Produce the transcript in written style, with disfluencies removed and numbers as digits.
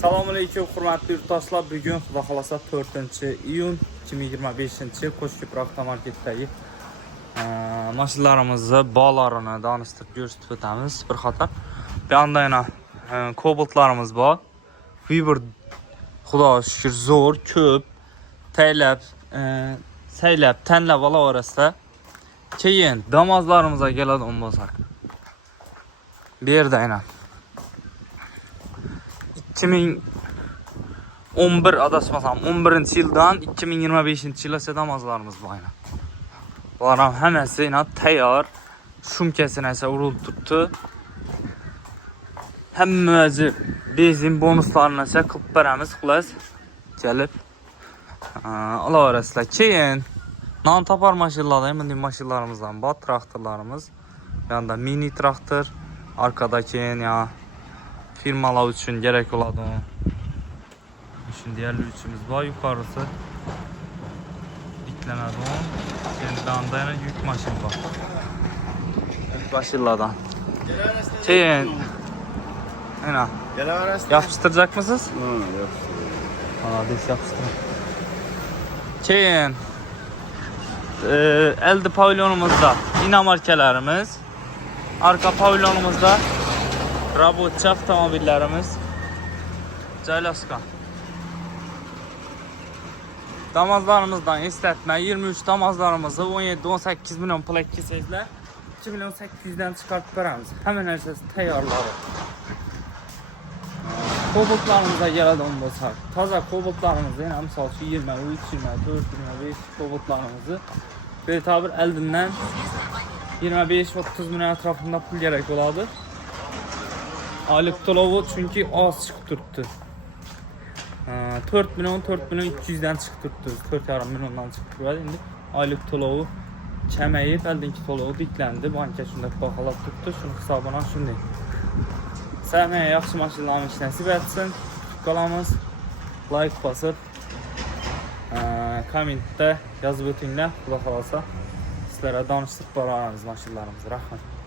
Selamünaleyküm hürmetli yurttaşlar. Bugün Xudo xolasa 4 iyun 2025 yıl Qo'shko'prik avtomarketdagi mashinalarimizni bağlarını danıştırib ko'rsatib o'tamiz. Bir qator. Bu yoqda yana Cobaltlarimiz bor. Vibur Xudoga shukr zo'r, ko'p, taylab, saylab, tanlab olaverasizlar. Keyin Damazlarimizga keladigan bo'lsak. Bu yerda yana 2011 adasmasam 11 yıldan 2025 yıla sedamazlarımız bu aynen. Bunlar hammasi yine tayyor. Shumkasini esa urilib turibdi. Hammasi benzin bonuslarini esa qilib beramiz, xullas. Kelib olaverasizlar. Keyin non topar mashinalarda bunday mashinalarımızdan bor, traktorlarimiz. Yanında mini traktor, arkada keyin ya firmalar uchun kerak bo'ladi. Şimdi yerli üçümüz var, yukarısı diklenadi. Şimdi yana yük maşin var. Yük maşinlardan. Keyin ana yapıştıracak mısınız? Hadi yapıştırın. Keyin elde pavilyonumuzda inamarkelerimiz, arka pavilyonumuzda robotçu avtomobillerimiz joylashgan. Damazlarımızdan eslatma 23 damazlarımızı 17-18 milyon plak kesesizler 2 milyon 800'den çıkartıp veremiz. Hemen her şey tayyorları. Cobaltlarımıza geladigan bo'lsak, toza cobaltlarımızı yine misal şu 23, 24, 25 cobaltlarımızı bir tabir eldinden 25-30 milyon etrafında pul gerek oladı. Aylık to'lovi çünkü az chiqib turibdi. 4 milyon 200'den çıktı, 4,5 milyondan çıktı. Endi aylık to'lovi kamayib, eldinki to'lovi diklendi. Banka shunday baholab turibdi. Shuni hisobidan shunday. Sizlarga yaxshi mashinalarni ish nasib etsin. Qolamiz. Like bosib, kommentda yozib o'tinglar. Xudo xolasa sizlarga danıştirib boramiz mashinalarimizni. Rahmat.